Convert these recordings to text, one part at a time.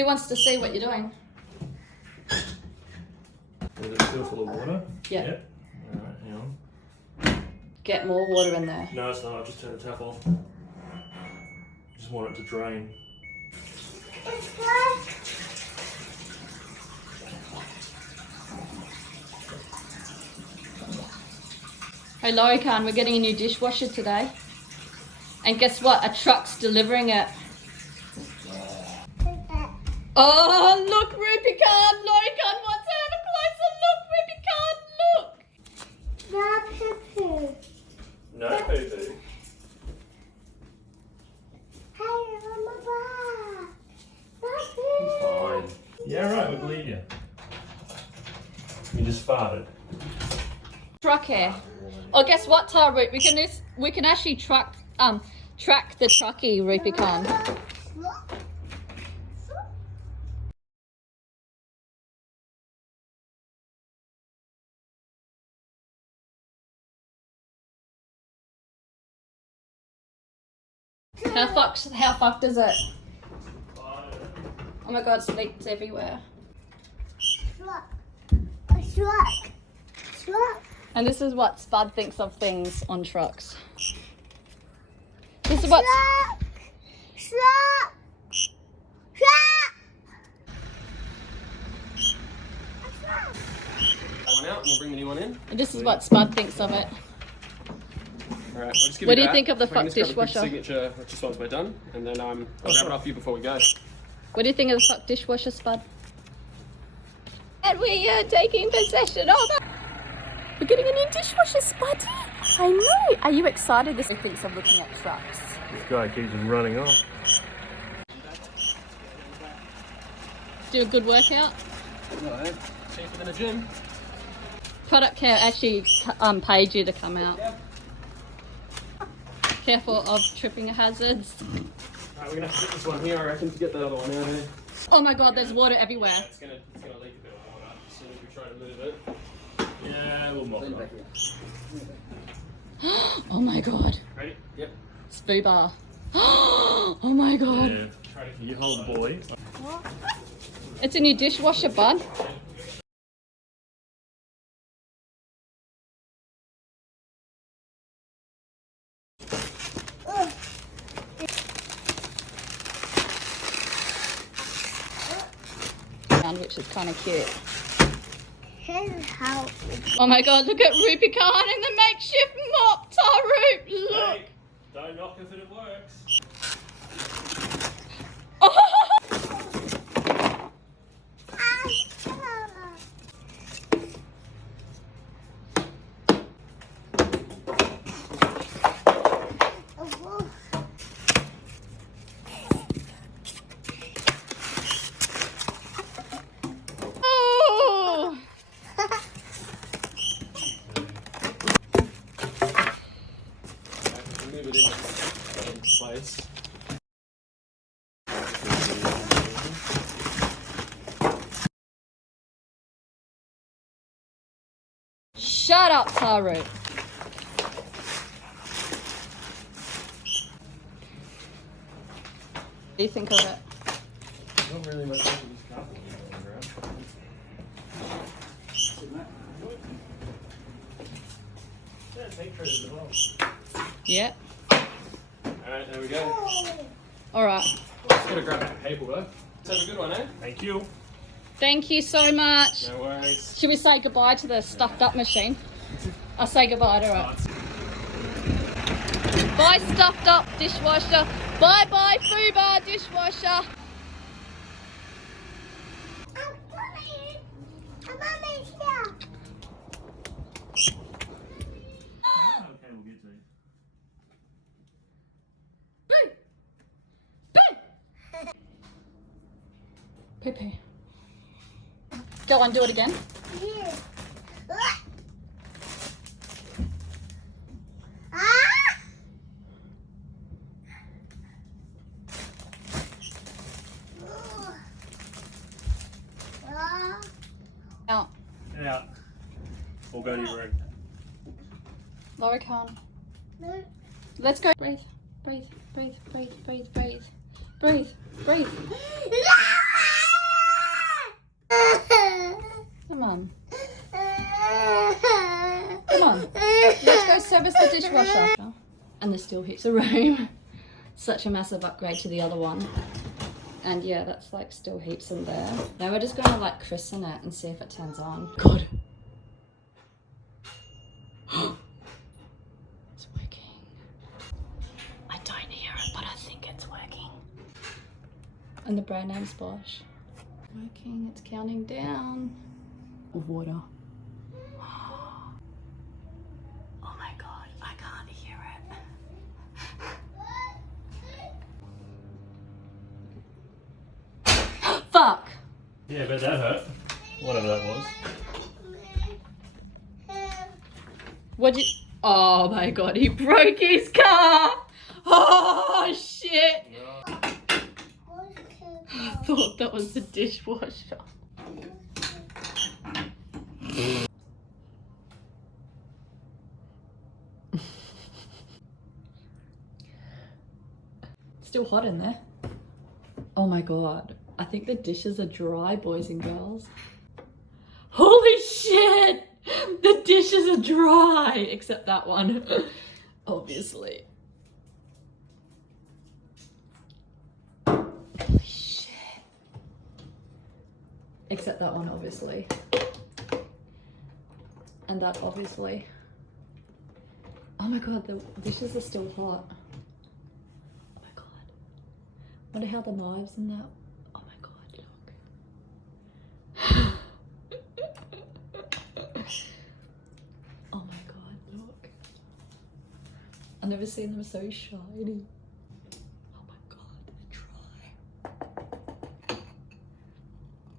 He wants to see what you're doing. Is it still full of water? Yeah. Yep. Alright, hang on. Get more water in there. No, it's not. I've just turned the tap off. Just want it to drain. Hey Lorican, we're getting a new dishwasher today. And guess what? A truck's delivering it. Oh, look, Rupican! Lorican wants to have a closer look, Rupican, look! No poo-poo. Fine. Yeah, right, we believe you. You just farted. Truck hair. Oh, guess what, Taroot? We can actually track the trucky, Rupican. How fucked is it? Oh my god, it's leaks everywhere. And this is what Spud thinks of things on trucks. This is what. That one out, and we'll bring the new one in. And this is what Spud thinks of it. Alright, I'll just give What you do you that. think of the If I can fuck just grab a quick dishwasher? Signature just once we're done, and then I'll grab it off you before we go. What do you think of the fuck dishwasher, Spud? And we are taking possession of it. We're getting a new dishwasher, Spuddy. I know. Are you excited? This thinks of looking at trucks. This guy keeps on running off. Do a good workout. Alright, cheaper than a gym. Product Care actually paid you to come out. Careful of tripping hazards. Alright, we're gonna have to put this one here, I reckon, to get the other one out here. Oh my god, there's water everywhere. It's gonna leak a bit of water as soon as we try to move it. Yeah, we'll mop it up. Oh my god. Ready? Yep. Spoo bar. Oh my god. Yeah. You hold the boy. It's a new dishwasher, bud. Which is kind of cute. Oh my god, look at Rupican in the makeshift mop, Taroot, look! Hey, don't knock if it works. Move it in place. Shut up, Taroot. What do you think of it? Not really much of this carpet going around. Yeah, take trees as well. Yeah. Alright, there we go. Alright. Just gotta grab that paperwork. Let's have a good one, eh? Thank you. Thank you so much. No worries. Should we say goodbye to the stuffed up machine? I'll say goodbye to it. Bye stuffed up dishwasher. Bye bye FUBAR dishwasher. Okay, we'll get to you. Boo! Boo! Poo poo. Go on, do it again. Out. Out. We'll go to your room. Lorican. Let's go. Breathe. Breathe. Breathe. Breathe. Breathe. Breathe. Breathe. Breathe. dishwasher. And there's still heaps of room. Such a massive upgrade to the other one. And yeah, that's like still heaps in there. Now we're just going to like christen it and see if it turns on. God. It's working. I don't hear it, but I think it's working. And the brand name's Bosch. Working, it's counting down. Water. Oh my God, I can't hear it. Fuck! Yeah, but that hurt. Whatever that was. What'd you... Oh my God, he broke his car! Oh shit! I thought that was the dishwasher. Still hot in there. Oh my God. I think the dishes are dry, boys and girls. Holy shit! The dishes are dry! Except that one. Obviously. Holy shit. Except that one, obviously. And that, obviously. Oh my God, the dishes are still hot. Oh my God. Wonder how the knives and that. Oh my God, look. Oh my God, look. I've never seen them so shiny. Oh my God, they're dry.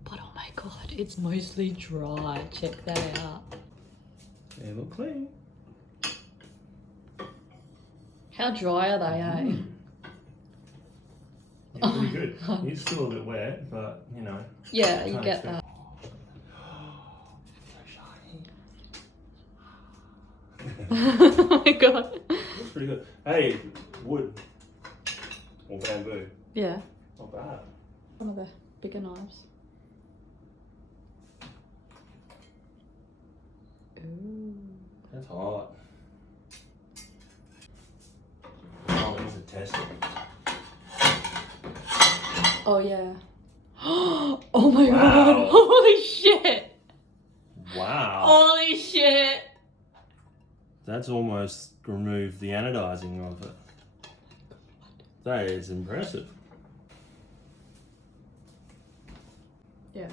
But oh my God, it's mostly dry. Check that out. They look clean. How dry are they, eh? Yeah, pretty good. It's still a bit wet, but you know. Yeah, you can't get expect- that. Oh my God. Looks pretty good. Hey, wood or bamboo. Yeah, Not bad. one of the bigger knives. Ooh. That's hot. Oh, these are tested. Oh yeah. Oh my Wow. God. Holy shit. Wow. Holy shit. That's almost removed the anodizing of it. That is impressive. Yeah.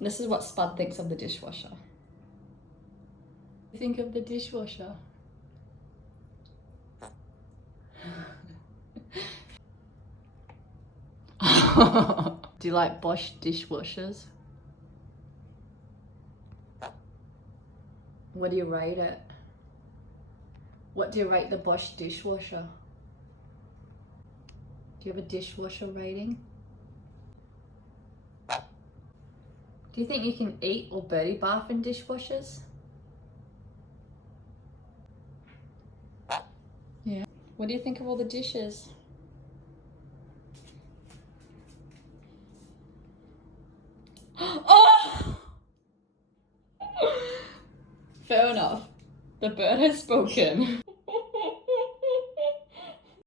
This is what Spud thinks of the dishwasher. You think of the dishwasher? Do you like Bosch dishwashers? What do you rate it? What do you rate the Bosch dishwasher? Do you have a dishwasher rating? Do you think you can eat or birdie bath in dishwashers? Yeah. What do you think of all the dishes? Oh! Fair enough. The bird has spoken.